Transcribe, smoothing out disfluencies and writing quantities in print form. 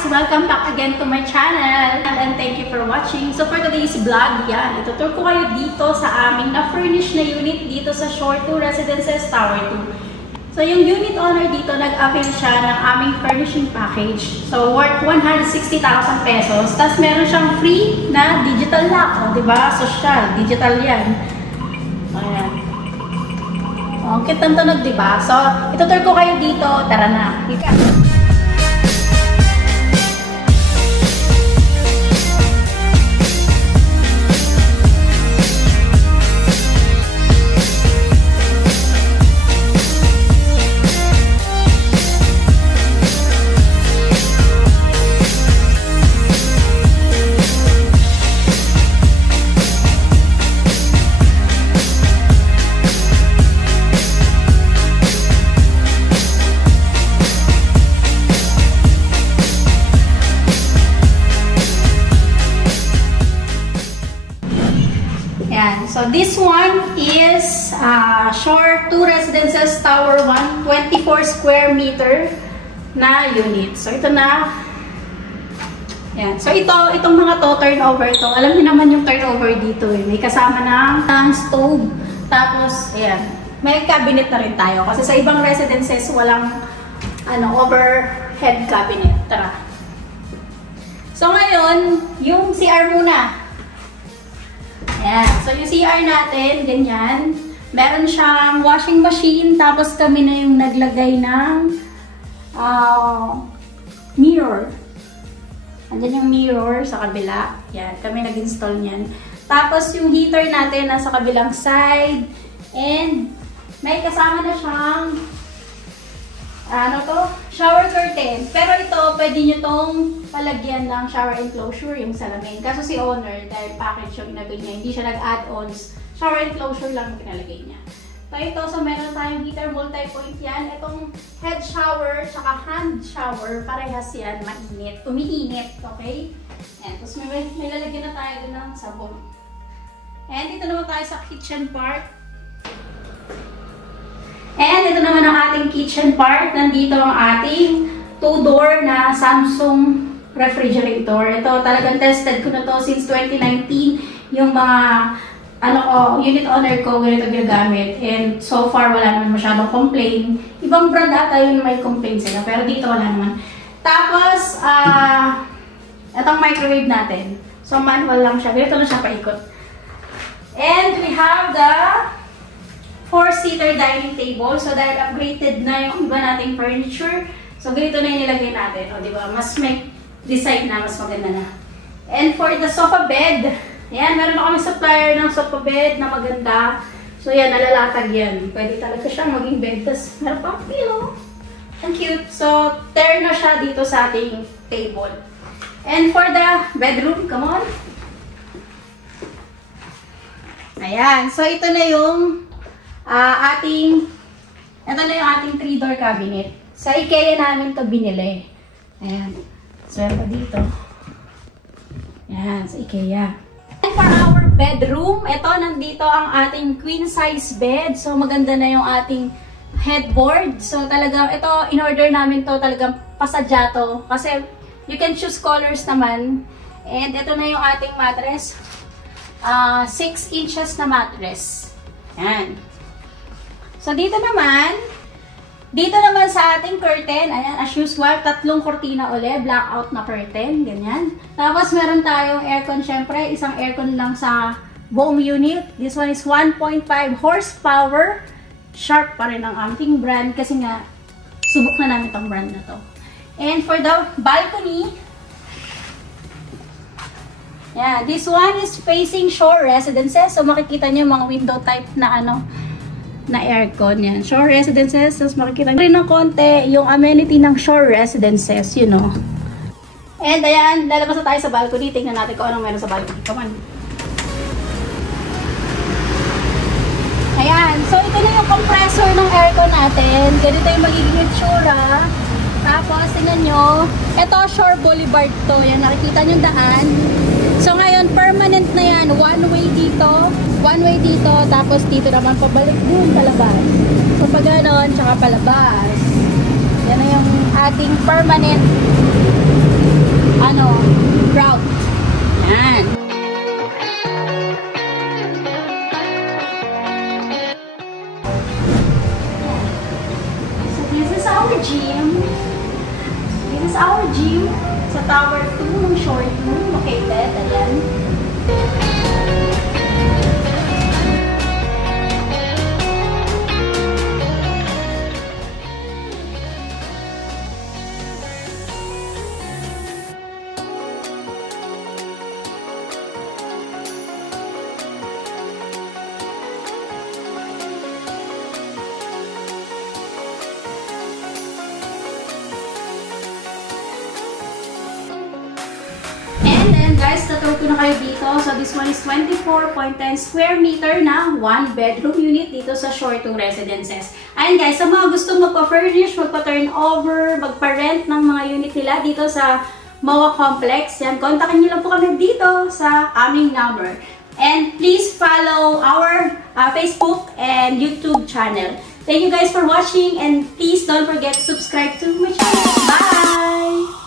guys! Welcome back again to my channel and thank you for watching. So for today's vlog, yan, itutur ko kayo dito sa aming na-furnish na unit dito sa Shore 2 Residences Tower 2. So yung unit owner dito, nag-avail siya ng aming furnishing package. So worth 160,000 pesos. Tapos meron siyang free na digital lock. O diba? Social. Digital yan. Ayan. O, kitang tunog diba? So itutur ko kayo dito. Tara na. Ika. So this one is Shore 2 Residences Tower 1, 24 square meter na unit. So ito na. Yan. So itong mga to turnover ito. Alam niyo naman yung turnover dito eh. May kasama ng stove. Tapos ayan, may cabinet na rin tayo kasi sa ibang residences walang overhead cabinet. Tara. So ngayon, yung CR muna. Ayan. So, yung CR natin, ganyan. Meron siyang washing machine, tapos kami na yung naglagay ng mirror. Andyan yung mirror sa kabila. Ayan, kami nag-install niyan. Tapos, yung heater natin nasa kabilang side. And, may kasama na siyang shower curtain. Pero ito, pwede nyo tong palagyan ng shower enclosure, yung salamin. Kaso si owner, dahil package yung inabig niya, hindi siya nag-add-ons. Shower enclosure lang yung pinalagay niya. So ito, so meron tayong heater, multi-point yan. Itong head shower, saka hand shower, parehas yan, mainit. Umiinit, okay? And tapos may lalagyan na tayo dun ng sabon. And dito naman tayo sa kitchen part. And ito naman ang ating kitchen part. Nandito ang ating 2-door na Samsung refrigerator. Ito talagang tested ko na to since 2019. Yung mga unit owner ko ganito ginagamit. And so far wala naman masyadong complaint. Ibang brand ata yun may complaint sila. Pero dito wala naman. Tapos, itong microwave natin. So manual lang siya. Ganito lang siya paikot. And we have the 4-seater dining table. So, dahil upgraded na yung iba nating furniture, so, ganito na yung nilagay natin. O, diba? Mas may design na, mas maganda na. And for the sofa bed, ayan, meron na kami supplier ng sofa bed na maganda. So, yan, nalalatag yan. Pwede talaga siyang maging bed. Tapos, meron pang pillow. Ang cute. So, tear na siya dito sa ating table. And for the bedroom, come on. Ayan. So, ito na yung ito na yung ating 3-door cabinet. Sa IKEA namin ito binili. Ayan. So, ito dito. Ayan, sa IKEA. And for our bedroom, ito, nandito ang ating queen size bed. So, maganda na yung ating headboard. So, talagang, ito, in-order namin to talagang pasadya to. Kasi, you can choose colors naman. And ito na yung ating mattress. 6 inches na mattress. Ayan. So, dito naman sa ating curtain, ayan, as usual, 3 kortina ulit, blackout na curtain, ganyan. Tapos, meron tayong aircon, syempre, isang aircon lang sa buong unit. This one is 1.5 horsepower. Sharp pa rin ang ating brand, kasi nga, subok na namin itong brand na to. And for the balcony, yeah, this one is facing Shore Residences. So, makikita niyo mga window type na na aircon yan. Shore Residences. Tapos makikita rin ng konti yung amenity ng Shore Residences, you know. And ayan, lalabas na tayo sa balcony. Tingnan natin kung anong meron sa balcony. Come on. Ayan. So, ito na yung compressor ng aircon natin. Ganito yung magiging itsura. Tapos, tingnan nyo. Ito, Shore Boulevard to. Yan, nakikita nyo daan. So, ngayon, permanent na yan. One way dito, tapos dito naman pabalik dun, palabas. So, pag gano'n, tsaka palabas. Yan na yung ating permanent route. Yan. So this is our gym. This is our gym sa Tower 2 ng Shore 2 located. Ayan. Guys, tatawag ko na kayo dito. So, this one is 24.10 square meter na 1-bedroom unit dito sa Shore 2 Residences. Ayan guys, sa mga gustong magpa-furnish, magpa-turnover, magpa-rent ng mga unit nila dito sa MOA Complex, yan, kontakin nyo lang po kami dito sa aming number. And please follow our Facebook and YouTube channel. Thank you guys for watching and please don't forget to subscribe to my channel. Bye!